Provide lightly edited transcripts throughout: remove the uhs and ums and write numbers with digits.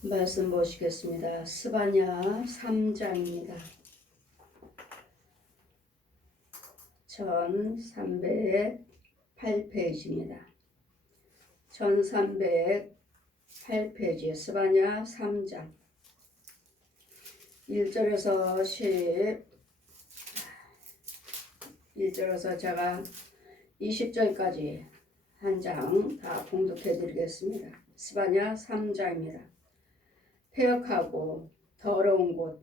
말씀 보시겠습니다. 스바냐 3장입니다. 1308페이지입니다. 1308페이지 스바냐 3장 1절에서 11절에서 제가 20절까지 한 장 다 봉독해 드리겠습니다. 스바냐 3장입니다. 폐역하고 더러운 곳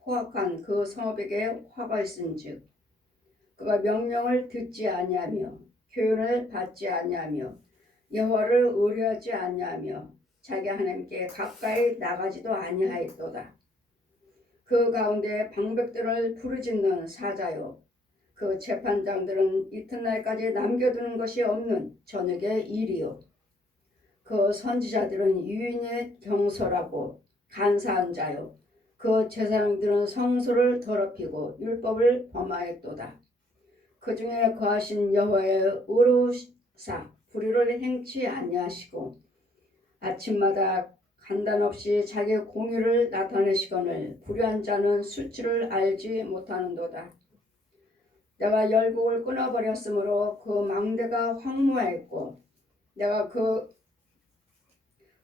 포악한 그 성읍에게 화가 있은즉 그가 명령을 듣지 아니하며 교훈을 받지 아니하며 여호와를 의뢰하지 아니하며 자기 하나님께 가까이 나가지도 아니하였도다. 그 가운데 방백들을 부르짖는 사자요 그 재판장들은 이튿날까지 남겨두는 것이 없는 저녁의 일이요 그 선지자들은 유인의 경솔하고 간사한 자요 그 제사장들은 성소를 더럽히고 율법을 범하였도다. 그 중에 거하신 여호와의 의로우사 불의를 행치 아니하시고 아침마다 간단없이 자기의 공의를 나타내시거늘 불의한 자는 수치를 알지 못하는도다. 내가 열국을 끊어버렸으므로 그 망대가 황무하였고 내가 그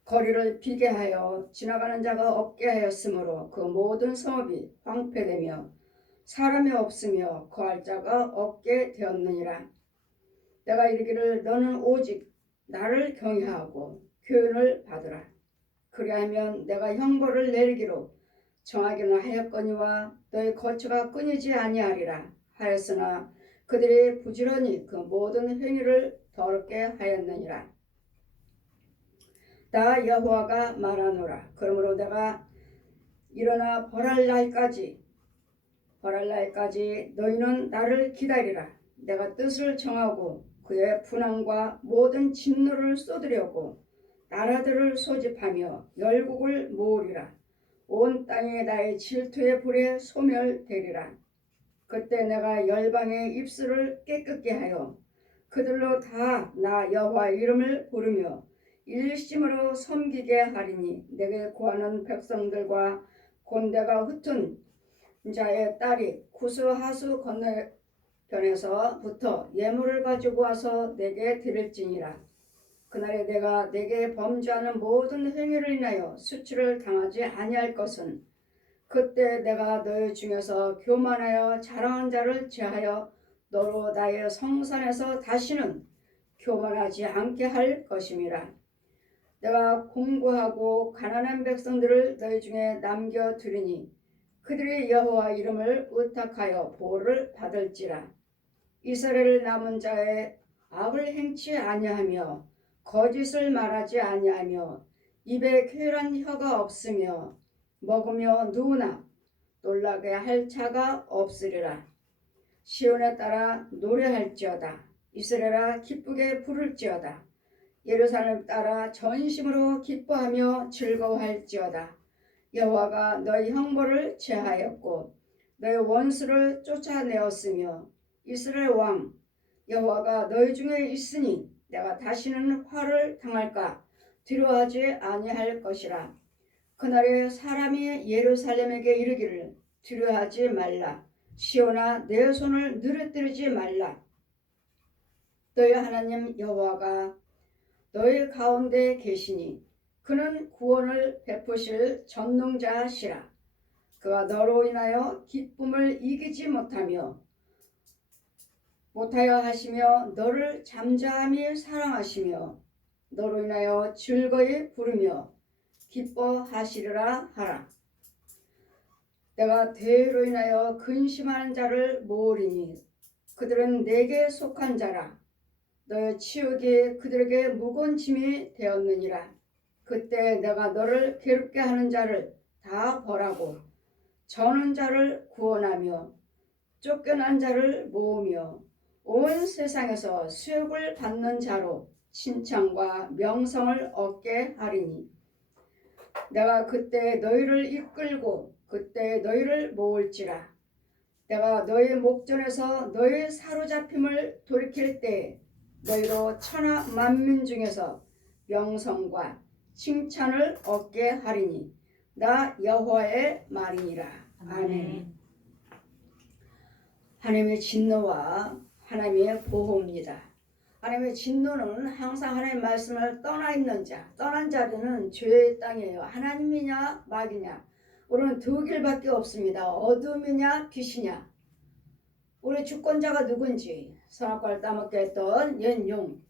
거리를 비게 하여 지나가는 자가 없게 하였으므로 그 모든 성읍이 황폐되며 사람이 없으며 거할 자가 없게 되었느니라. 내가 이르기를 너는 오직 나를 경외하고 교훈을 받으라. 그리하면 내가 형벌을 내리기로 정하기는 하였거니와 너의 거처가 끊이지 아니하리라 하였으나 그들이 부지런히 그 모든 행위를 더럽게 하였느니라. 나 여호와가 말하노라. 그러므로 내가 일어나 벌할 날까지 너희는 나를 기다리라. 내가 뜻을 정하고 그의 분함과 모든 진노를 쏟으려고 나라들을 소집하며 열국을 모으리라. 온 땅이 나의 질투의 불에 소멸되리라. 그때 내가 열방의 입술을 깨끗게 하여 그들로 다 나 여호와 이름을 부르며 일심으로 섬기게 하리니 내게 구하는 백성들과 곤대가 흩은 자의 딸이 구스하수 건너편에서부터 예물을 가지고 와서 내게 드릴지니라. 그날에 내가 내게 범죄하는 모든 행위를 인하여 수치를 당하지 아니할 것은 그때 내가 너희 중에서 교만하여 자랑한 자를 제하여 너로 나의 성산에서 다시는 교만하지 않게 할 것임이라. 내가 공고하고 가난한 백성들을 너희 중에 남겨두리니 그들이 여호와 이름을 의탁하여 보호를 받을지라. 이스라엘 남은 자의 악을 행치 아니하며 거짓을 말하지 아니하며 입에 쾌활한 혀가 없으며 먹으며 누우나 놀라게 할 자가 없으리라. 시온에 따라 노래할지어다. 이스라엘아 기쁘게 부를지어다. 예루살렘 따라 전심으로 기뻐하며 즐거워할지어다. 여호와가 너희 형벌을 제하였고 너희 원수를 쫓아내었으며 이스라엘 왕 여호와가 너희 중에 있으니 내가 다시는 화를 당할까 두려워하지 아니할 것이라. 그날에 사람이 예루살렘에게 이르기를 두려워하지 말라. 시온아 내 손을 느려뜨리지 말라. 너희 하나님 여호와가 너희 가운데 계시니 그는 구원을 베푸실 전능자시라. 그가 너로 인하여 기쁨을 이기지 못하여 하시며 너를 잠잠히 사랑하시며 너로 인하여 즐거이 부르며 기뻐하시리라 하라. 내가 대의로 인하여 근심하는 자를 모으리니 그들은 내게 속한 자라. 너의 치욕이 그들에게 무거운 짐이 되었느니라. 그때 내가 너를 괴롭게 하는 자를 다 벌하고 저는 자를 구원하며 쫓겨난 자를 모으며 온 세상에서 수욕을 받는 자로 칭찬과 명성을 얻게 하리니 내가 그때 너희를 이끌고 그때 너희를 모을지라. 내가 너희 목전에서 너희 사로잡힘을 돌이킬 때에 너희로 천하 만민 중에서 명성과 칭찬을 얻게 하리니 나 여호와의 말이니라. 아멘. 하나님의 진노와 하나님의 보호입니다. 하나님의 진노는 항상 하나님의 말씀을 떠나 있는 자, 떠난 자들은 죄의 땅이에요. 하나님이냐 마귀냐. 우리는 두 길밖에 없습니다. 어둠이냐 빛이냐. 우리 주권자가 누군지 선악과를 따먹게 했던 옛 용.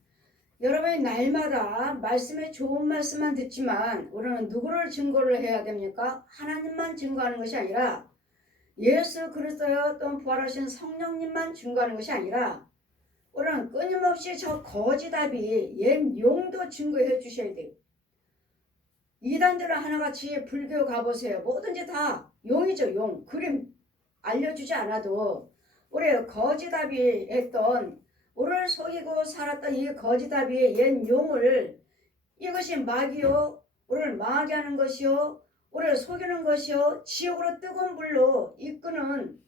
여러분이 날마다 말씀에 좋은 말씀만 듣지만 우리는 누구를 증거를 해야 됩니까? 하나님만 증거하는 것이 아니라 예수 그리스도여 또 부활하신 성령님만 증거하는 것이 아니라 우리는 끊임없이 저 거짓아비 옛 용도 증거해 주셔야 돼요. 이단들은 하나같이 불교 가보세요. 뭐든지 다 용이죠. 용. 그림 알려주지 않아도 우리 거짓아비 했던 우리를 속이고 살았던 이 거짓아비의 옛 용을 이것이 마귀요 우리를 망하게 하는 것이요 우리를 속이는 것이요 지옥으로 뜨거운 불로 이끄는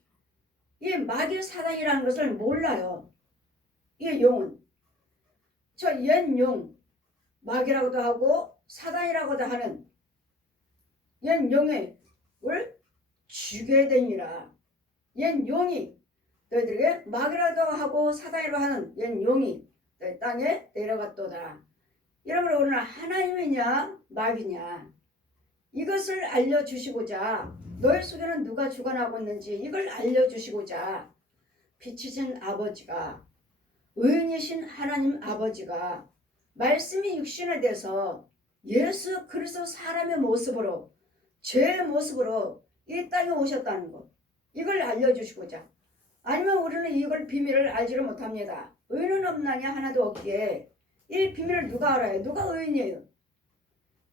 이 마귀 사단이라는 것을 몰라요. 이 용은 저 옛 용 마귀라고도 하고 사단이라고도 하는 옛 용을 죽여야 되니라. 옛 용이 너희들에게 마귀라도 하고 사단이라고 하는 옛 용이 너희 땅에 내려갔도다. 여러분 오늘 하나님이냐 마귀냐 이것을 알려주시고자 너희 속에는 누가 주관하고 있는지 이걸 알려주시고자 빛이신 아버지가 의인이신 하나님 아버지가 말씀이 육신에 돼서 예수 그리스도 사람의 모습으로 죄의 모습으로 이 땅에 오셨다는 것 이걸 알려주시고자 아니면 우리는 이걸 비밀을 알지를 못합니다. 의인은 없나니 하나도 없기에 이 비밀을 누가 알아요? 누가 의인이에요?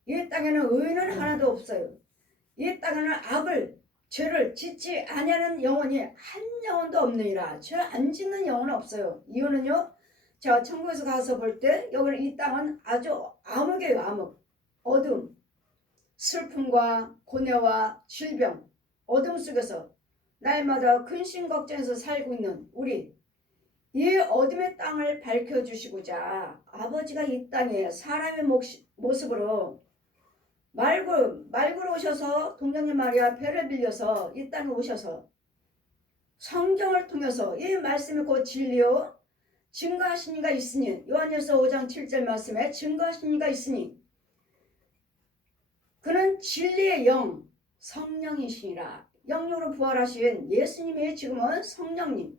이 땅에는 의인은 하나도 없어요. 이 땅에는 악을 죄를 짓지 아니하는 영혼이 한 영혼도 없느니라. 죄 안 짓는 영혼은 없어요. 이유는요. 제가 천국에서 가서 볼 때 여기는 이 땅은 아주 암흑이에요. 암흑. 어둠. 슬픔과 고뇌와 질병. 어둠 속에서 날마다 근심 걱정에서 살고 있는 우리 이 어둠의 땅을 밝혀주시고자 아버지가 이 땅에 사람의 모습으로 말구로 오셔서 동정녀 마리아 배를 빌려서 이 땅에 오셔서 성경을 통해서 이 말씀이 곧 진리요 증거하신 이가 있으니 요한일서 5장 7절 말씀에 증거하신 이가 있으니 그는 진리의 영 성령이시니라. 영육으로 부활하신 예수님이 지금은 성령님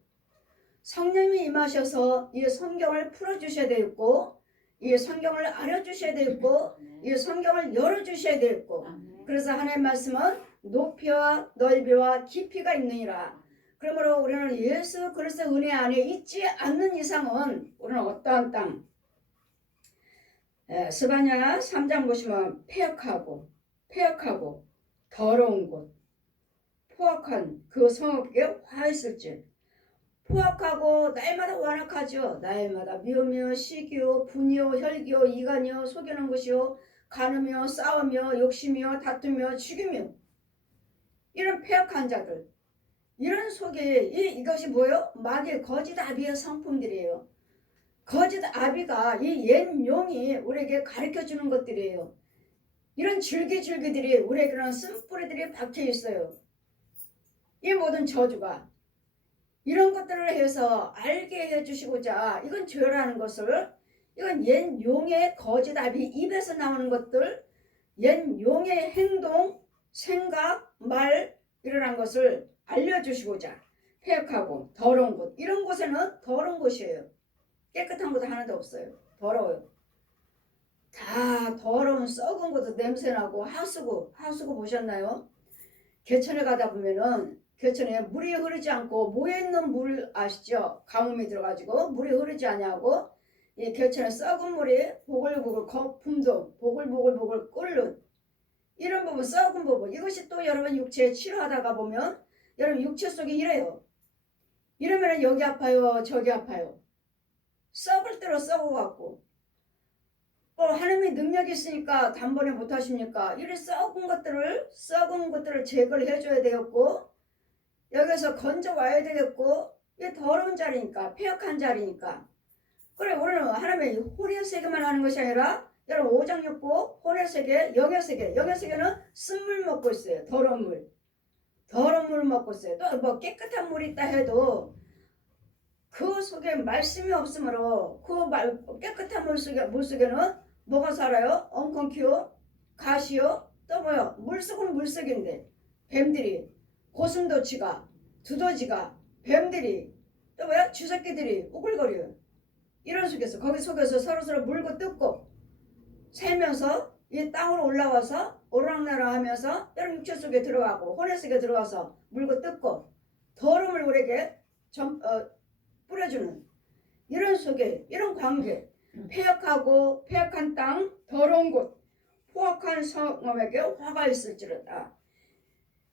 성령님이 임하셔서 이 성경을 풀어주셔야 되겠고 이 성경을 알려주셔야 되겠고 이 성경을 열어주셔야 되겠고 그래서 하나님의 말씀은 높이와 넓이와 깊이가 있느니라. 그러므로 우리는 예수 그리스도 은혜 안에 있지 않는 이상은 우리는 어떠한 땅 스바냐 3장 보시면 폐역하고 더러운 곳 포악한 그 성읍에 화 있을지 포악하고 날마다 완악하죠. 날마다 미우며 시기요 분이요 혈기요 이간이요 속이는 것이요 간으며 싸우며 욕심이요 다투며 죽이며 이런 폐역한 자들 이런 속에 이것이 뭐예요? 마귀의 거짓 아비의 성품들이에요. 거짓 아비가 이 옛 용이 우리에게 가르쳐주는 것들이에요. 이런 줄기들이 우리에게는 쓴뿌리들이 박혀 있어요. 이 모든 저주가 이런 것들을 해서 알게 해주시고자 이건 죄라는 것을 이건 옛 용의 거짓 아비 입에서 나오는 것들 옛 용의 행동 생각 말 이러한 것을 알려주시고자 폐역하고 더러운 곳 이런 곳에는 더러운 곳이에요. 깨끗한 곳 하나도 없어요. 더러워요. 다 더러운 썩은 곳도 냄새나고 하수구 보셨나요? 개천에 가다 보면은 개천에 물이 흐르지 않고 모여있는 물 아시죠? 가뭄이 들어가지고 물이 흐르지 않냐고 이 개천에 썩은 물이 보글보글 거품도 보글보글 끓는 이런 부분 썩은 부분 이것이 또 여러분 육체에 치료하다가 보면 여러분 육체 속에 이래요. 이러면 여기 아파요 저기 아파요. 썩을 대로 썩어갖고 하나님의 능력이 있으니까 단번에 못하십니까? 이런 썩은 것들을 제거를 해줘야 되겠고 여기서 건져와야 되겠고 이게 더러운 자리니까 폐역한 자리니까 그래 우리는 하나님의 호리에서 얘기만 하는 것이 아니라 여러분 오장육부, 혼의 세계, 영의 세계. 영의 세계는 쓴물 먹고 있어요. 더러운 물. 더러운 물 먹고 있어요. 또 뭐 깨끗한 물이 있다 해도 그 속에 말씀이 없으므로 그 깨끗한 물 속에는 뭐가 살아요? 엉겅퀴요, 가시요, 또 뭐요? 물속은 물속인데 뱀들이, 고슴도치가, 두더지가, 뱀들이, 또 뭐야? 쥐새끼들이 우글거려요. 이런 속에서 거기 속에서 서로서로 물고 뜯고 새면서 이 땅으로 올라와서 오르락내락 하면서 여러분 육체 속에 들어가고 혼의 속에 들어가서 물고 뜯고 더러움을 우리에게 뿌려주는 이런 속에 이런 관계, 폐역하고 폐역한 땅, 더러운 곳, 포악한 성읍에게 화가 있을지로다.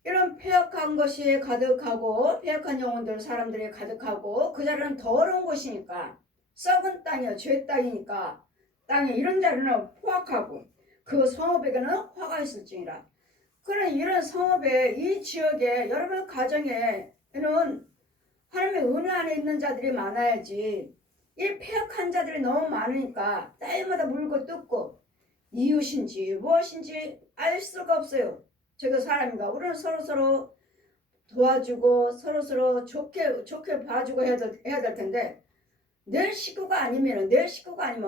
이런 폐역한 것이 가득하고 폐역한 영혼들 사람들이 가득하고 그 자리는 더러운 곳이니까 썩은 땅이요 죄 땅이니까 땅에 이런 자리는 포악하고 그 성읍에게는 화가 있을지니라. 그런 이런 성읍에 이 지역에 여러분 가정에는 하나님의 은혜 안에 있는 자들이 많아야지 이 폐역한 자들이 너무 많으니까 때마다 물고 뜯고 이웃인지 무엇인지 알 수가 없어요. 저거 사람인가. 우리는 서로서로 도와주고 서로서로 좋게 봐주고 해야 될 텐데 내 식구가 아니면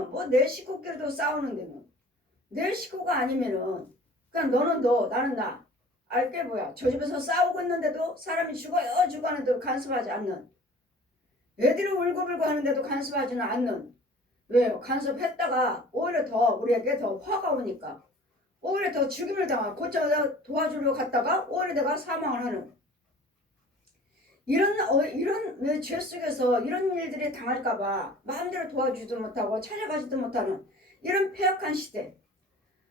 뭐 내 식구끼리도 싸우는데 뭐 내 식구가 아니면은 그냥 너는 너 나는 나 알게 뭐야. 저 집에서 싸우고 있는데도 사람이 죽어요 하는데도 간섭하지 않는 애들이 울고불고 하는데도 간섭하지는 않는 왜요? 간섭했다가 오히려 더 우리에게 더 화가 오니까 오히려 더 죽임을 당하고 고쳐 도와주려고 갔다가 오히려 내가 사망을 하는 이런 죄 속에서 이런 일들이 당할까봐 마음대로 도와주지도 못하고 찾아가지도 못하는 이런 폐역한 시대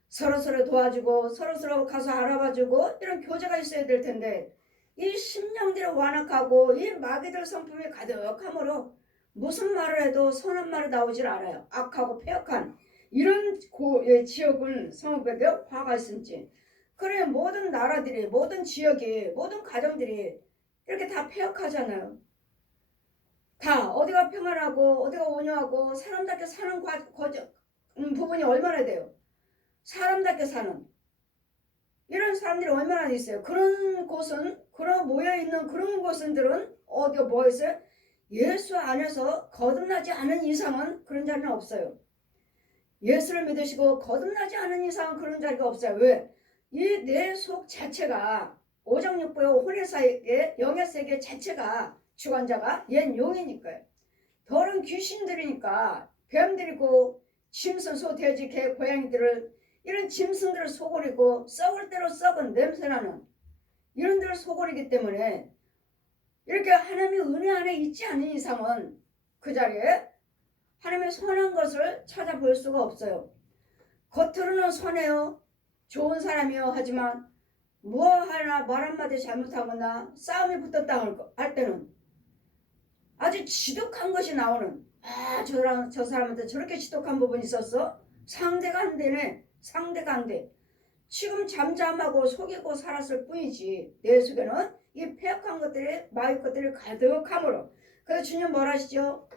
서로서로 도와주고 서로서로 가서 알아봐주고 이런 교제가 있어야 될 텐데 이 심령들이 완악하고 이 마귀들 성품이 가득하므로 무슨 말을 해도 선한 말이 나오질 않아요. 악하고 폐역한 이런 지역은 성읍에게 화가 있은지 그래 모든 나라들이 모든 지역이 모든 가정들이 이렇게 다 폐역하잖아요. 다 어디가 평안하고 어디가 온유하고 사람답게 사는 부분이 얼마나 돼요. 사람답게 사는 이런 사람들이 얼마나 있어요. 그런 곳은 그런 모여있는 그런 곳들은 어디가 뭐 있어요. 예수 안에서 거듭나지 않은 이상은 그런 자리는 없어요. 예수를 믿으시고 거듭나지 않은 이상은 그런 자리가 없어요. 왜? 이 내 속 자체가 오정육부의 혼의 사이에 영의 세계 자체가 주관자가 옛 용이니까요. 더러운 귀신들이니까 뱀들이고 짐승, 소, 돼지, 개, 고양이들을 이런 짐승들을 소굴이고 썩을 대로 썩은 냄새나는 이런 데를 소굴이기 때문에 이렇게 하나님의 은혜 안에 있지 않은 이상은 그 자리에 하나님의 선한 것을 찾아볼 수가 없어요. 겉으로는 선해요. 좋은 사람이요. 하지만 뭐 하나 말 한마디 잘못하거나 싸움이 붙었다 할 때는 아주 지독한 것이 나오는 저 사람한테 저렇게 지독한 부분이 있었어? 상대가 안 되네. 상대가 안 돼. 지금 잠잠하고 속이고 살았을 뿐이지 내 속에는 이 폐역한 것들이 마귀 것들이 가득하므로 그래서 주님 뭐라 하시죠?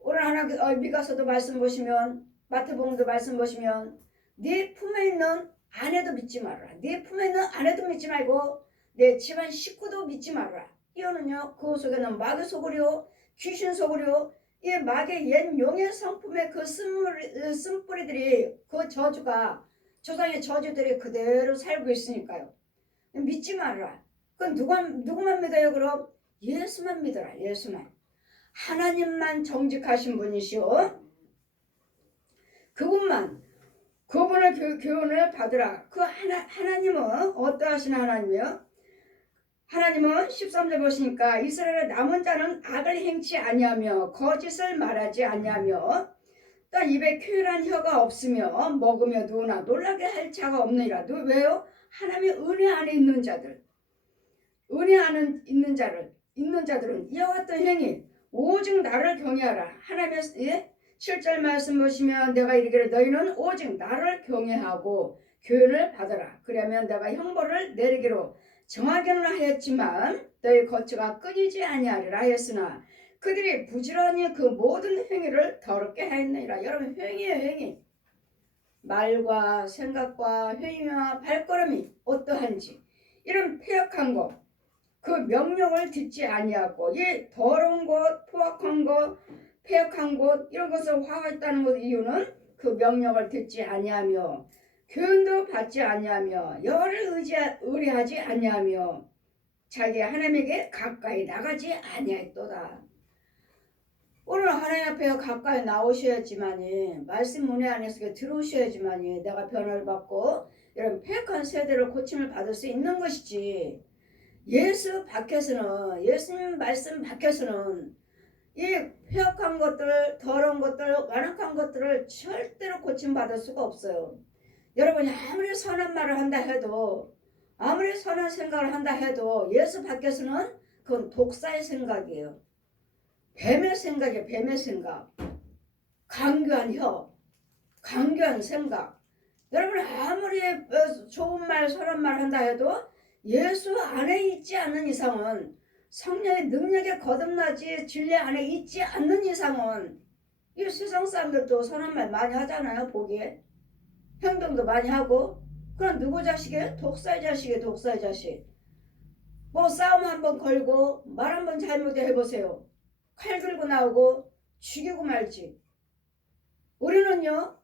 오늘 하나 미가서도 말씀 보시면 마태복음도 말씀 보시면 네 품에 있는 아내도 믿지 말아라. 네 품에 있는 아내도 믿지 말고 내 집안 식구도 믿지 말아라. 이거는요 그 속에는 마귀 소굴이요 귀신 소굴이요 이 마귀의 옛 용의 성품의 그 쓴뿌리들이 그 저주가 조상의 저주들이 그대로 살고 있으니까요. 믿지 말아라. 그건 누구만 믿어요? 그럼 예수만 믿어라. 예수만. 하나님만 정직하신 분이시오. 그분을 교훈을 받으라. 그 하나님은 어떠하신 하나님이요? 하나님은 13절 보시니까 이스라엘의 남은 자는 악을 행치 아니하며 거짓을 말하지 아니하며 또 입에 쾌활한 혀가 없으며 먹으며 누우나 놀라게 할 자가 없느니라. 왜요? 하나님의 은혜 안에 있는 자들, 은혜 안에 있는 자들은 이와 같은 행위 오직 나를 경외하라. 하나님의 7절 말씀 보시면 내가 이르기를 너희는 오직 나를 경외하고 교훈을 받아라. 그러면 내가 형벌을 내리기로 정하기는 하였지만 너희 거처가 끊이지 아니하리라 하였으나 그들이 부지런히 그 모든 행위를 더럽게 하였느니라. 여러분 행위예요. 행위. 말과 생각과 행위와 발걸음이 어떠한지 이런 폐역한 것, 그 명령을 듣지 아니하고 이 더러운 것, 포악한 것, 폐역한 것 이런 것을 화가 있다는 것 이유는 그 명령을 듣지 아니하며 교훈도 받지 아니하며 여호와를 의뢰하지 아니하며 자기 하나님에게 가까이 나가지 아니하였도다. 오늘 하나님 앞에 가까이 나오셔야지만이 말씀 은혜 안에서 들어오셔야지만이 내가 변화를 받고 이런 폐역한 세대를 고침을 받을 수 있는 것이지. 예수 밖에서는 예수님 말씀 밖에서는 이 폐역한 것들, 더러운 것들, 완악한 것들을 절대로 고침받을 수가 없어요. 여러분이 아무리 선한 말을 한다 해도 아무리 선한 생각을 한다 해도 예수 밖에서는 그건 독사의 생각이에요. 뱀의 생각이에요. 뱀의 생각. 강교한 혀, 강교한 생각. 여러분 아무리 좋은 말, 선한 말 한다 해도 예수 안에 있지 않는 이상은 성령의 능력에 거듭나지 진리 안에 있지 않는 이상은 이 세상 사람들도 선한 말 많이 하잖아요. 보기에. 행동도 많이 하고. 그럼 누구 자식이에요? 독사의 자식이에요. 독사의 자식. 뭐 싸움 한번 걸고 말 한번 잘못해 해보세요. 칼 들고 나오고 죽이고 말지. 우리는요.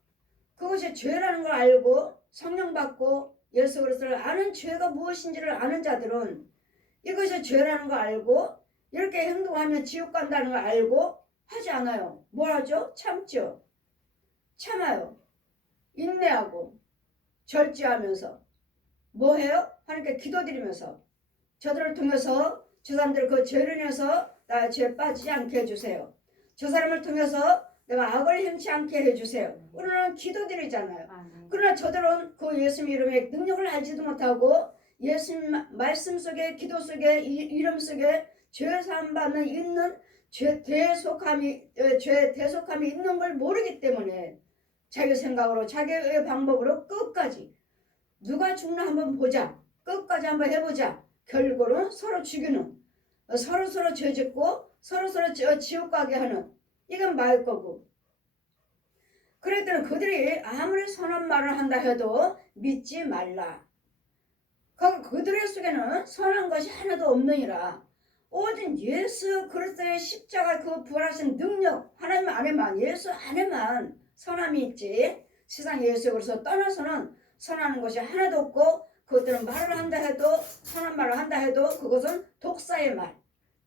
그것이 죄라는 걸 알고 성령 받고 예수 그리스도를 아는 죄가 무엇인지를 아는 자들은 이것이 죄라는 걸 알고 이렇게 행동하면 지옥 간다는 걸 알고 하지 않아요. 뭘 하죠? 참죠. 참아요. 인내하고 절제하면서 뭐 해요? 하나님께 기도드리면서 저들을 통해서 저 사람들 그 죄를 인해서 나 죄 빠지지 않게 해주세요. 저 사람을 통해서 내가 악을 행치 않게 해주세요. 우리는 기도드리잖아요. 그러나 저들은 그 예수님 이름의 능력을 알지도 못하고 예수님 말씀 속에 기도 속에 이름 속에 죄 사함 받는 있는 죄 대속함이 있는 걸 모르기 때문에 자기 생각으로 자기의 방법으로 끝까지 누가 죽나 한번 보자. 끝까지 한번 해보자. 결국은 서로 죽이는 서로 죄짓고 서로 지옥 가게 하는 이건 말 거고. 그랬더니 그들이 아무리 선한 말을 한다 해도 믿지 말라. 그들의 속에는 선한 것이 하나도 없느니라. 오직 예수 그리스도의 십자가 그 부활하신 능력 하나님 안에만 예수 안에만 선함이 있지. 세상 예수 그리스도 떠나서는 선하는 것이 하나도 없고 그것들은 말을 한다 해도 선한 말을 한다 해도 그것은 독사의 말,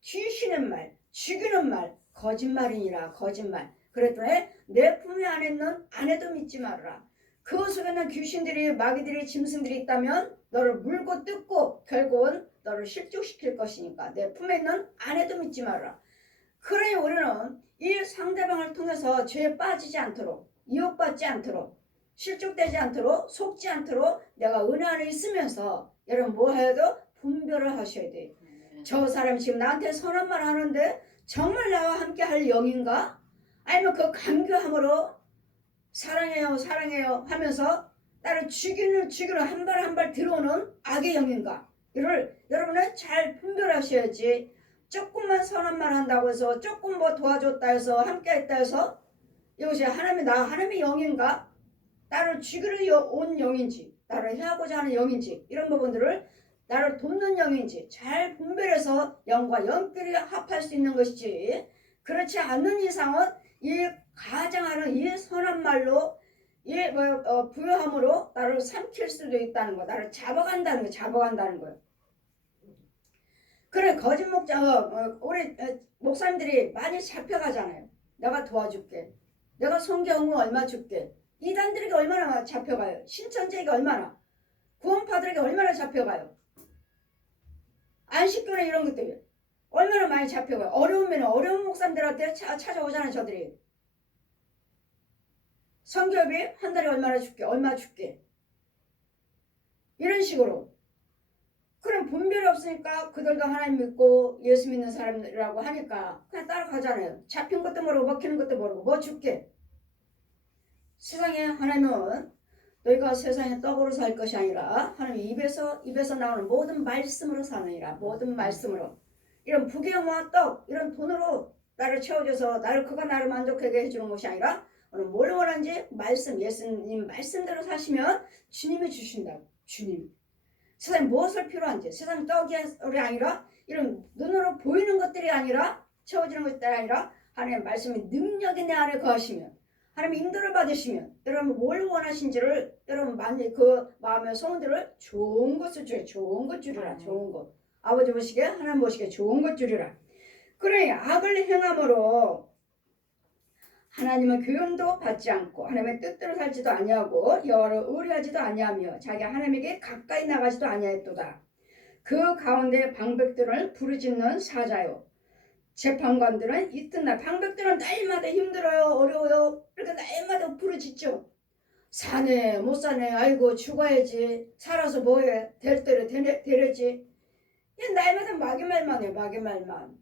귀신의 말, 죽이는 말, 거짓말이니라. 거짓말. 그랬더니 내 품에 안에 있는 아내도 믿지 말아라. 그 속에는 귀신들이 마귀들이 짐승들이 있다면 너를 물고 뜯고 결국은 너를 실족시킬 것이니까 내 품에 있는 아내도 믿지 말아라. 그러니 우리는 이 상대방을 통해서 죄에 빠지지 않도록 유혹받지 않도록 실족되지 않도록 속지 않도록 내가 은혜 안에 있으면서 여러분 뭐 해도 분별을 하셔야 돼요. 저 사람 지금 나한테 선한 말 하는데 정말 나와 함께 할 영인가? 아니면 그 간교함으로 사랑해요 사랑해요 하면서 나를 죽이는 한 발 한 발 들어오는 악의 영인가? 이를 여러분은 잘 분별하셔야지. 조금만 선한 말 한다고 해서 조금 뭐 도와줬다 해서 함께 했다 해서 이것이 하나님의 영인가? 나를 죽이러 온 영인지 나를 해하고자 하는 영인지 이런 부분들을 나를 돕는 영인지 잘 분별해서 영과 영끼리 합할 수 있는 것이지. 그렇지 않는 이상은 이 가장하는 이 선한 말로 이 부요함으로 나를 삼킬 수도 있다는 거. 나를 잡아간다는 거예요. 그래 거짓 목자 우리 목사님들이 많이 잡혀가잖아요. 내가 도와줄게. 내가 성경은 얼마 줄게. 이단들에게 얼마나 잡혀가요. 신천지에게 얼마나 구원파들에게 얼마나 잡혀가요. 안식교나 이런 것들이 얼마나 많이 잡혀가요. 어려우면 어려운 목사님들한테 찾아오잖아요. 저들이 성교비 한 달에 얼마 줄게 이런 식으로. 그럼 분별이 없으니까 그들도 하나님 믿고 예수 믿는 사람이라고 하니까 그냥 따라가잖아요. 잡힌 것도 모르고 먹히는 것도 모르고 뭐 줄게. 세상에 하나님은 너희가 세상에 떡으로 살 것이 아니라 하나님 입에서 나오는 모든 말씀으로 사느니라. 모든 말씀으로. 이런 부귀영화 떡 이런 돈으로 나를 채워줘서 그가 나를 만족하게 해주는 것이 아니라 오늘 뭘 원하는지 말씀, 예수님 말씀대로 사시면 주님이 주신다. 주님. 세상에 무엇을 필요한지, 세상 떡이 아니라 이런 눈으로 보이는 것들이 아니라 채워지는 것들이 아니라 하나님의 말씀이 능력이 내 안에 거하시면 하나님의 인도를 받으시면 여러분 뭘 원하신지를 여러분 만약 그 마음의 소원들을 좋은 것을 주라. 좋은 것 주리라. 좋은 것. 아버지 보시기에 하나님 보시기에 좋은 것 주리라. 그래 악을 행함으로 하나님은 교훈도 받지 않고 하나님의 뜻대로 살지도 아니하고 여호와를 의뢰하지도 아니하며 자기 하나님에게 가까이 나가지도 아니하였도다. 그 가운데 방백들을 부르짖는 사자요 재판관들은 이튿날 방백들은 날마다 힘들어요 어려워요 이렇게 날마다 부르짖죠. 사네 못 사네 아이고 죽어야지 살아서 뭐해 될 대로 되려지. 날마다 마귀 말만 해 마귀 말만.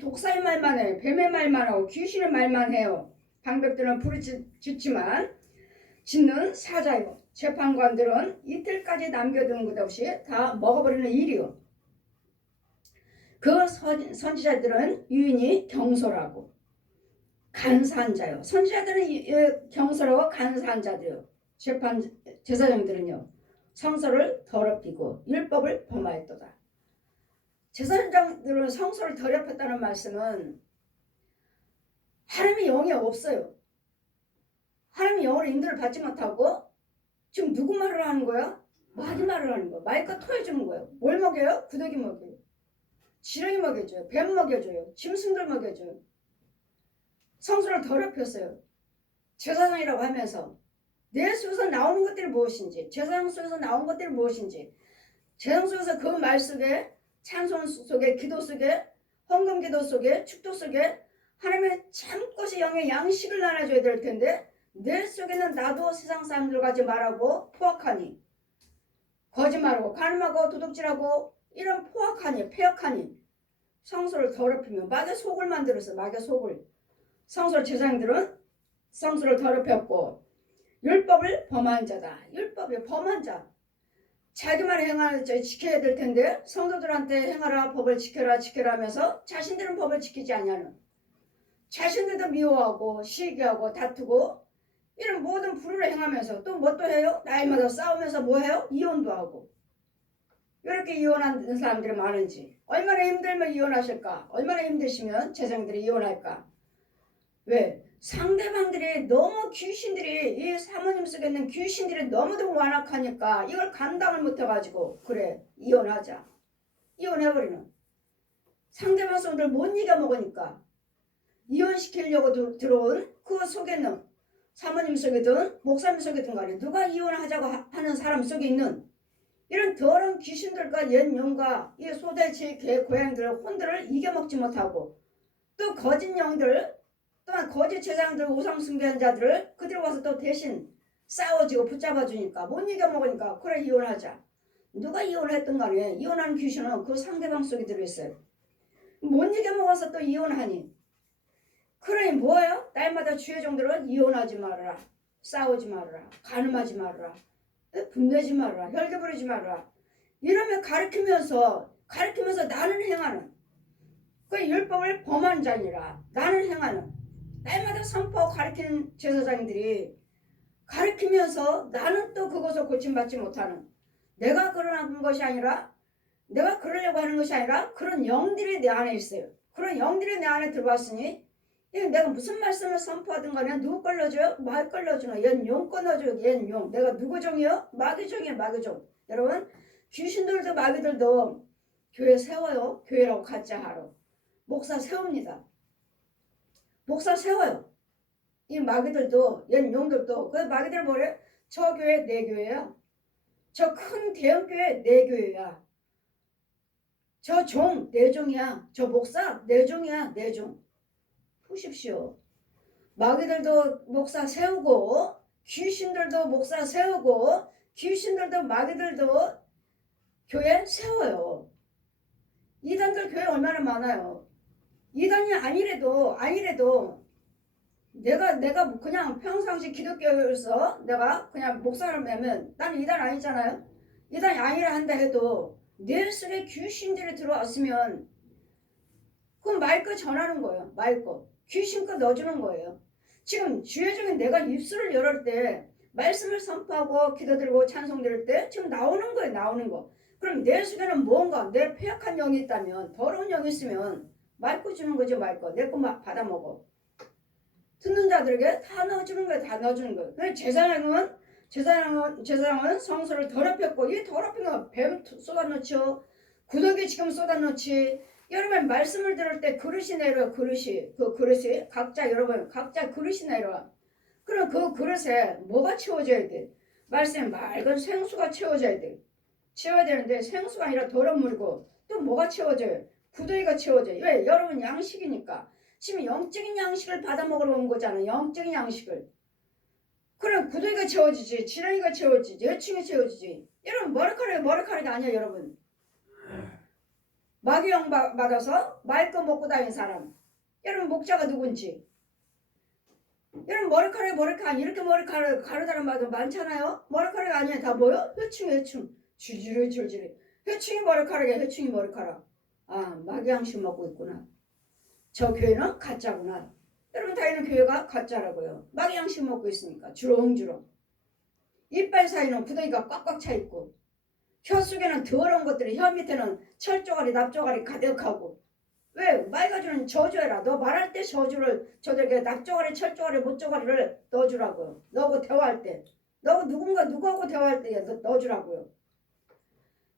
독사의 말만 해 뱀의 말만 하고 귀신의 말만 해요. 방백들은 부르짖지만 짓는 사자요 재판관들은 이틀까지 남겨두는 것 없이 다 먹어버리는 일이요. 그 선지자들은 유인이 경솔하고 간사한 자요. 선지자들은 경솔하고 간사한 자들요. 제사장들은요 성소를 더럽히고 율법을 범하였도다. 제사장들은 성소를 더럽혔다는 말씀은 하나님의 영이 없어요. 하나님의 영으로 인도를 받지 못하고 지금 누구 말을 하는 거야? 마귀 말을 하는 거야. 마귀가 토해주는 거예요. 뭘 먹여요? 구더기 먹여요. 지렁이 먹여줘요. 뱀 먹여줘요. 짐승들 먹여줘요. 성소를 더럽혔어요. 제사장이라고 하면서 내 속에서 나오는 것들이 무엇인지 제사장 속에서 나온 것들이 무엇인지 제사장 속에서 그 말 속에 찬송 속에 기도 속에 헌금 기도 속에 축도 속에 하나님의 참것이 영의 양식을 나눠줘야 될 텐데 내 속에는 나도 세상 사람들 같이 말하고 포악하니 거짓말하고 간음하고 도둑질하고 이런 포악하니 폐역하니 성소를 더럽히며 마귀의 속을 만들었어. 마귀의 속을. 성소 제사장들은 성소를 더럽혔고 율법을 범한 자다. 율법이 범한 자. 자기만 행하는 지켜야 될 텐데 성도들한테 행하라 법을 지켜라 하면서 자신들은 법을 지키지 않냐는 자신들도 미워하고 시기하고 다투고 이런 모든 불의를 행하면서 또 뭐 또 해요? 날마다 싸우면서 뭐 해요? 이혼도 하고. 이렇게 이혼하는 사람들이 많은지 얼마나 힘들면 이혼하실까? 얼마나 힘드시면 제사장들이 이혼할까? 왜? 상대방들이 너무 귀신들이 이 사모님 속에 있는 귀신들이 너무도 완악하니까 이걸 감당을 못해가지고 그래 이혼하자. 이혼해버리는 상대방 손들 못 이겨먹으니까 이혼시키려고 들어온 그 속에는 사모님 속에든 목사님 속에든 간에 누가 이혼하자고 하는 사람 속에 있는 이런 더러운 귀신들과 옛 영과 이 소대지 개 고양이들 혼들을 이겨먹지 못하고 또 거짓 영들 또한 거짓 제사장들 우상 숭배한 자들을 그들 와서 또 대신 싸워지고 붙잡아주니까 못 이겨먹으니까 그래 이혼하자. 누가 이혼했든 간에 이혼하는 귀신은 그 상대방 속에 들어있어요. 못 이겨먹어서 또 이혼하니 그러니 뭐예요? 날마다 주의 종들은 이혼하지 말아라. 싸우지 말아라. 간음하지 말아라. 분내지 말아라. 혈기 부리지 말아라. 이러면 가르치면서 나는 행하는 그 율법을 범한 자니라. 나는 행하는 날마다 선포하고 가르치는 제사장들이 가르치면서 나는 또 그것을 고침받지 못하는 내가 그러는 것이 아니라 내가 그러려고 하는 것이 아니라 그런 영들이 내 안에 있어요. 그런 영들이 내 안에 들어왔으니 내가 무슨 말씀을 선포하든 간에 누구 걸 넣어줘요? 마귀 걸 넣어주나? 얘는 용 걸 넣어줘요. 얘는 용. 내가 누구 종이요? 마귀 종이에요. 마귀 종. 여러분 귀신들도 마귀들도 교회 세워요. 교회라고 가짜 하러. 목사 세웁니다. 목사 세워요. 이 마귀들도 얘는 용들도 그 마귀들 뭐래? 저 교회 내 교회야. 저 큰 대형 교회 내 교회야. 저 종 내 종이야. 저 목사 내 종이야. 내 종. 보십시오. 마귀들도 목사 세우고 귀신들도 목사 세우고 귀신들도 마귀들도 교회 세워요. 이단들 교회 얼마나 많아요. 이단이 아니래도 내가 그냥 평상시 기독교에서 내가 그냥 목사를 매면 나는 이단 아니잖아요. 이단이 아니라 한다 해도 내 속에 귀신들이 들어왔으면 그럼 마이크 전하는 거예요. 마이크 귀신껏 넣어주는 거예요. 지금 주의 중에 내가 입술을 열을 때 말씀을 선포하고 기도드리고 찬송 드릴 때 지금 나오는 거예요. 나오는 거. 그럼 내 속에는 뭔가 내 폐역한 영이 있다면 더러운 영이 있으면 말고 주는 거죠. 말고 내 거 받아먹어. 듣는 자들에게 다 넣어주는 거예요. 다 넣어주는 거예요. 제사장은 성소를 더럽혔고 이 더럽힌 거 뱀 쏟아놓죠. 구더기 지금 쏟아놓지. 여러분 말씀을 들을 때 그릇이 내려. 그릇이 그 그릇이 각자 여러분 각자 그릇이 내려. 그럼 그 그릇에 뭐가 채워져야 돼? 말씀에 맑은 생수가 채워져야 돼. 채워야 되는데 생수가 아니라 더러운 물이고 또 뭐가 채워져요? 구더기가 채워져요. 왜? 여러분 양식이니까. 지금 영적인 양식을 받아 먹으러 온 거잖아. 영적인 양식을. 그럼 구더기가 채워지지. 지렁이가 채워지지. 여충이 채워지지. 여러분 머리카락이 아니야 여러분. 마귀영 받아서 말거 먹고 다니는 사람. 여러분 목자가 누군지. 여러분 머리카락 이렇게 머리카락 가르다는 말도 많잖아요. 머리카락이 아니야. 다 뭐요? 회충. 줄줄이. 회충이 머리카락이야. 회충이 머리카락. 아 마귀 양식 먹고 있구나. 저 교회는 가짜구나. 여러분 다니는 교회가 가짜라고요. 마귀 양식 먹고 있으니까 주렁주렁. 이빨 사이는 구더기가 꽉꽉 차 있고 혀 속에는 더러운 것들이 혀 밑에는 철조가리 납조가리 가득하고. 왜? 마귀가 주는 저주해라. 너 말할 때 저주를 저들에게 납조가리 철조가리 못조가리를 넣어주라고요. 너하고 대화할 때. 누구하고 대화할 때 넣어주라고요.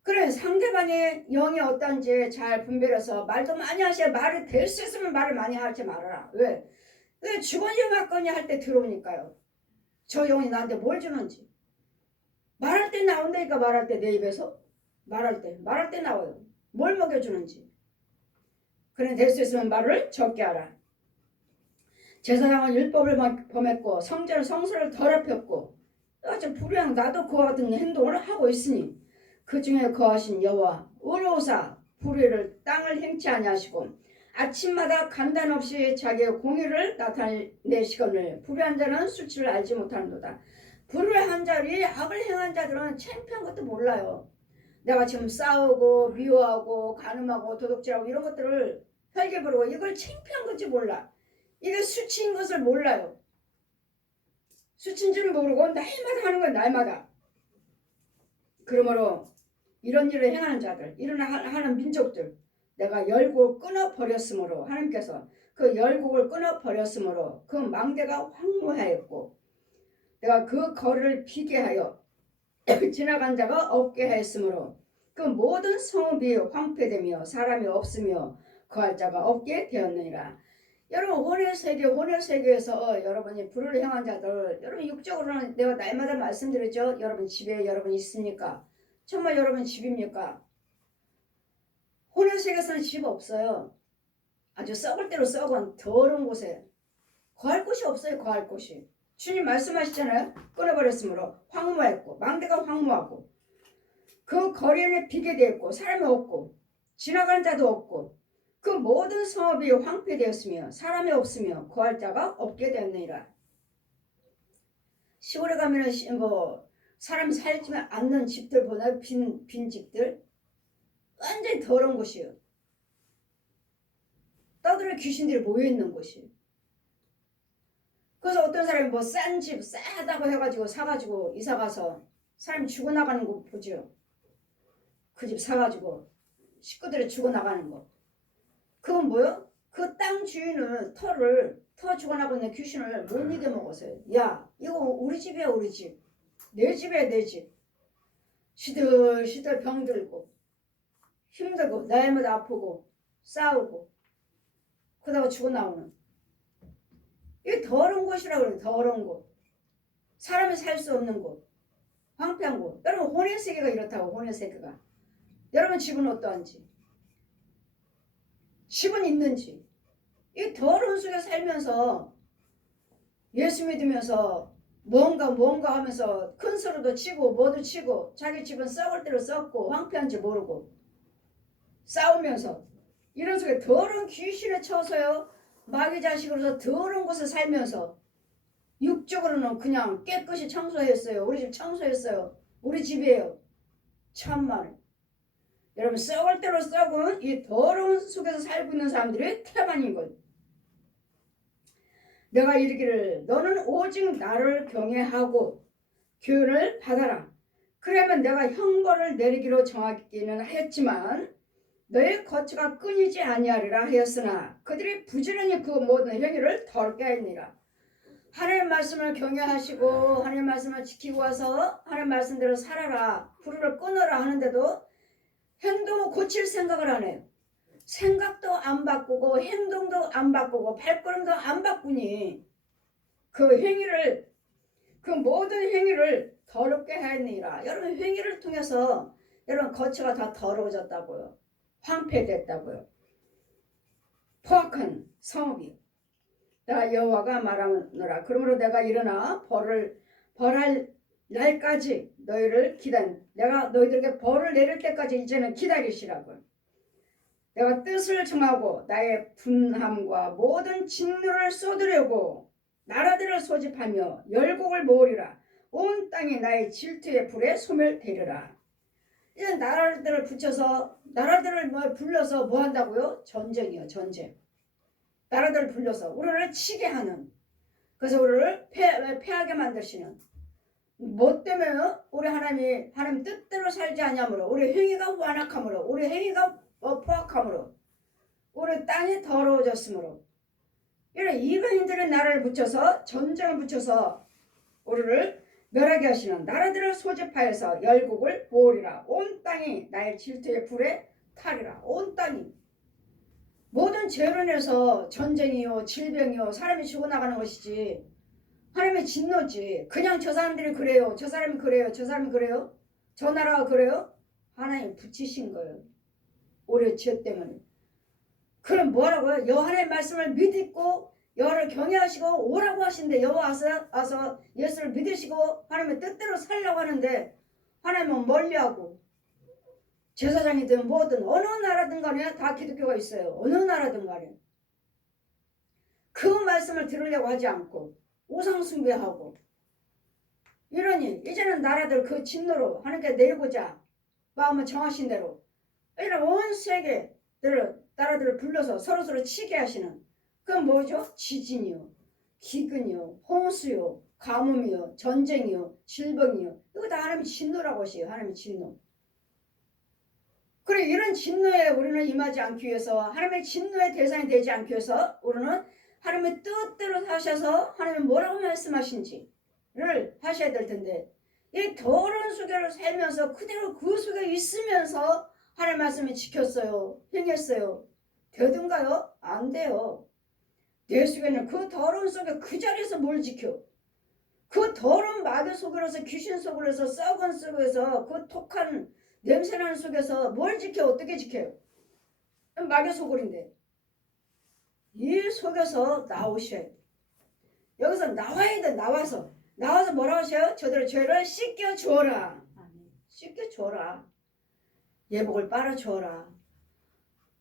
그래 상대방의 영이 어떤지 잘 분별해서 말도 많이 하셔야 말이 될 수 있으면 말을 많이 하지 말아라. 왜? 주거니 받거니 할 때 들어오니까요. 저 영이 나한테 뭘 주는지. 말할 때 나온다니까. 말할 때 내 입에서. 말할 때 나와요. 뭘 먹여주는지. 그래 될 수 있으면 말을 적게 하라. 제사장은 율법을 범했고 성소를 더럽혔고 아주 불의한 나도 그와 같은 행동을 하고 있으니 그 중에 거하신 여호와 의로우사 불의를 땅을 행치 아니하시고 아침마다 간단 없이 자기의 공의를 나타내시거늘 불의한 자는 수치를 알지 못하는도다. 불의한 자리 악을 행한 자들은 창피한 것도 몰라요. 내가 지금 싸우고 미워하고 간음하고 도둑질하고 이런 것들을 혈기 부르고 이걸 창피한 건지 몰라. 이게 수치인 것을 몰라요. 수치인 줄 모르고 날마다 하는 거야. 날마다. 그러므로 이런 일을 행하는 자들, 이런 하는 민족들 내가 열국을 끊어버렸으므로 하나님께서 그 열국을 끊어버렸으므로 그 망대가 황무하였고 내가 그 거리를 비게 하여 지나간 자가 없게 하였으므로 그 모든 성읍이 황폐되며 사람이 없으며 거할 자가 없게 되었느니라. 여러분 혼의 세계에서 여러분이 불의를 행한 자들 여러분 육적으로는 내가 날마다 말씀드렸죠. 여러분 집에 여러분 있습니까? 정말 여러분 집입니까? 혼의 세계에서는 집 없어요. 아주 썩을 대로 썩은 더러운 곳에 거할 곳이 없어요. 거할 곳이. 주님 말씀하시잖아요. 끊어버렸으므로 황무했고 망대가 황무하고 그 거리에 비게 되었고 사람이 없고 지나가는 자도 없고 그 모든 성읍이 황폐되었으며 사람이 없으며 거할 자가 없게 되었느니라. 시골에 가면은 사람이 살지 않는 집들보다 빈 집들 완전히 더러운 곳이에요. 떠들어 귀신들이 모여있는 곳이에요. 그래서 어떤 사람이 싼 집 싸다고 해가지고 사가지고 이사가서 사람이 죽어나가는 거 보죠. 그 집 사가지고 식구들이 죽어나가는 거. 그건 뭐요? 그 땅 주인은 터 죽어나가는 귀신을 못 이겨먹었어요. 야 이거 우리 집이야 우리 집. 내 집이야 내 집. 시들시들 병들고 힘들고 날마다 아프고 싸우고 그러다가 죽어나오는 이 더러운 곳이라고 그래요. 더러운 곳. 사람이 살 수 없는 곳. 황폐한 곳. 여러분 혼의 세계가 이렇다고. 혼의 세계가. 여러분 집은 어떠한지. 집은 있는지. 이 더러운 속에 살면서 예수 믿으면서 뭔가 하면서 큰 소리도 치고 뭐도 치고 자기 집은 썩을 대로 썩고 황폐한지 모르고 싸우면서 이런 속에 더러운 귀신에 쳐서요. 마귀 자식으로서 더러운 곳에 살면서 육적으로는 그냥 깨끗이 청소했어요. 우리 집 청소했어요. 우리 집이에요. 참말로. 여러분 썩을 대로 썩은 이 더러운 속에서 살고 있는 사람들이 태반인 것. 내가 이르기를 너는 오직 나를 경외하고 교훈을 받아라. 그러면 내가 형벌을 내리기로 정하기는 하였지만 너의 거처가 끊이지 아니하리라 하였으나 그들이 부지런히 그 모든 행위를 더럽게 하였느니라. 하나님 말씀을 경외하시고 하나님 말씀을 지키고 와서 하나님 말씀대로 살아라, 불을 끊어라 하는데도 행동을 고칠 생각을 안 해요. 생각도 안 바꾸고 행동도 안 바꾸고 발걸음도 안 바꾸니 그 행위를, 그 모든 행위를 더럽게 하였느니라. 여러분, 행위를 통해서 여러분 거처가 다 더러워졌다고요. 황폐됐다고요. 포악한 성읍이 나 여호와가 말하노라. 그러므로 내가 일어나 벌할 날까지 너희를 내가 너희들에게 벌을 내릴 때까지 이제는 기다리시라고. 내가 뜻을 정하고 나의 분함과 모든 진노를 쏟으려고 나라들을 소집하며 열국을 모으리라. 온 땅이 나의 질투의 불에 소멸되리라. 이제 나라들을 불러서 뭐 한다고요? 전쟁이요, 전쟁. 나라들을 불러서 우리를 치게 하는, 그래서 우리를 패하게 만드시는, 뭐 때문에 우리 하나님 뜻대로 살지 않냐므로, 우리 행위가 완악함으로, 우리 행위가 포악함으로, 우리 땅이 더러워졌으므로, 이런 이방인들의 나라를 붙여서 전쟁을 붙여서 우리를 멸하게 하시는, 나라들을 소집하여서 열국을 모으리라. 온 땅이 나의 질투의 불에 타리라. 온 땅이 모든 죄로 인해서 전쟁이요 질병이요 사람이 죽어나가는 것이지 하나님의 진노지. 그냥 저 사람들이 그래요, 저 사람이 그래요, 저 사람이 그래요, 저 나라가 그래요. 하나님 붙이신 거예요, 우리의 죄 때문에. 그럼 뭐라고요? 여호와의 말씀을 믿고 여호와를 경외하시고 오라고 하신데, 여호와 와서 예수를 믿으시고 하나님의 뜻대로 살려고 하는데 하나님은 멀리하고, 제사장이든 뭐든 어느 나라든 간에 다 기독교가 있어요. 어느 나라든 간에 그 말씀을 들으려고 하지 않고 우상 숭배하고 이러니 이제는 나라들 그 진노로 하나님께 내리고자 마음을 정하신 대로 이런 온 세계 나라들을 불러서 서로서로 치게 하시는, 그건 뭐죠? 지진이요, 기근이요, 홍수요, 가뭄이요, 전쟁이요, 질병이요, 이거 다 하나님의 진노라고 하시요. 하나님의 진노. 그래, 이런 진노에 우리는 임하지 않기 위해서, 하나님의 진노의 대상이 되지 않기 위해서 우리는 하나님의 뜻대로 사셔서 하나님은 뭐라고 말씀하신지를 하셔야 될 텐데, 이 더러운 속에를 살면서 그대로 그 속에 있으면서 하나님 말씀을 지켰어요, 행했어요. 되든가요? 안 돼요. 내 속에는 그 더러운 속에 그 자리에서 뭘 지켜? 그 더러운 마귀 속으로서, 귀신 속으로서, 썩은 속에서, 그 독한 냄새나는 속에서 뭘 지켜? 어떻게 지켜요? 마귀 속을인데 이 속에서 나오셔야 돼. 여기서 나와야 돼. 나와서 뭐라고 하셔요? 저들의 죄를 씻겨 주어라. 씻겨 주어라. 예복을 빨아 주어라.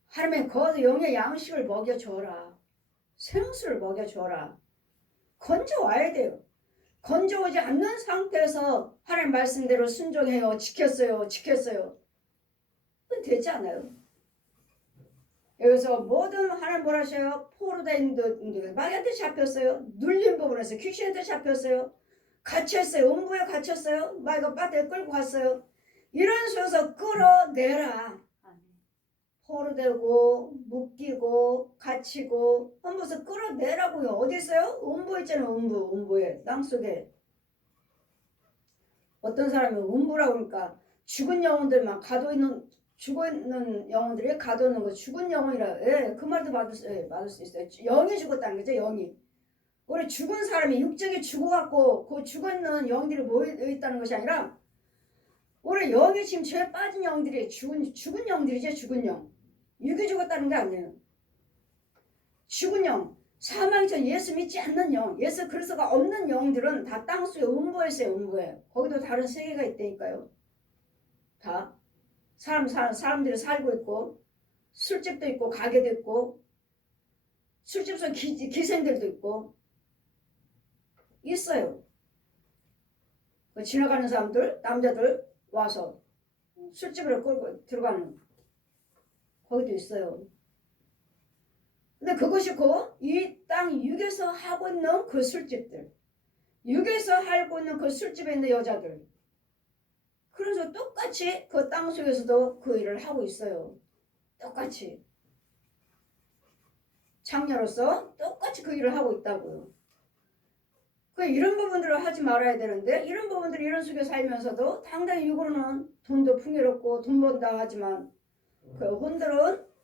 하나님의 거기서 영의 양식을 먹여 주어라. 생수를 먹여 주어라. 건져와야 돼요. 건져오지 않는 상태에서 하나님 말씀대로 순종해요, 지켰어요. 그건 되지 않아요. 여기서 모든 하나님 뭐라 하셔요? 포로된 마귀한테 잡혔어요. 눌린 부분에서 귀신한테 잡혔어요. 갇혔어요. 음부에 갇혔어요. 마귀가 바다에 끌고 갔어요. 이런 속에서 끌어내라. 포로되고 묶이고 갇히고 한번서 끌어내라고요. 어디 있어요? 음부 있잖아요. 음부에 땅속에. 어떤 사람이 음부라고 그러니까 죽은 영혼들만 죽어있는 영혼들이 가둬놓은 거 죽은 영혼이라. 예, 그 말도 받을 수 있어요. 영이 죽었다는 거죠. 영이. 우리 죽은 사람이 육적이 죽어갖고 그 죽어있는 영들이 모여있다는 것이 아니라 우리 영이 지금 죄에 빠진 영들이 죽은 영들이죠. 죽은 영. 육이 죽었다는 게 아니에요. 죽은 영, 사망 전 예수 믿지 않는 영, 예수 그리스도가 없는 영들은 다 땅속에 음부에 있어요. 음부에. 거기도 다른 세계가 있다니까요. 다 사람들이 살고 있고, 술집도 있고, 가게도 있고, 술집에서 기생들도 있고 있어요. 지나가는 사람들, 남자들 와서 술집으로 끌고 들어가는 거기도 있어요. 근데 그것이 곧 이 땅 육에서 하고 있는 그 술집들, 육에서 하고 있는 그 술집에 있는 여자들, 그래서 똑같이 그 땅 속에서도 그 일을 하고 있어요. 똑같이. 장녀로서 똑같이 그 일을 하고 있다고요. 이런 부분들을 하지 말아야 되는데, 이런 부분들이 이런 속에 살면서도 당당히 육으로는 돈도 풍요롭고 돈 번다 하지만 그 혼들은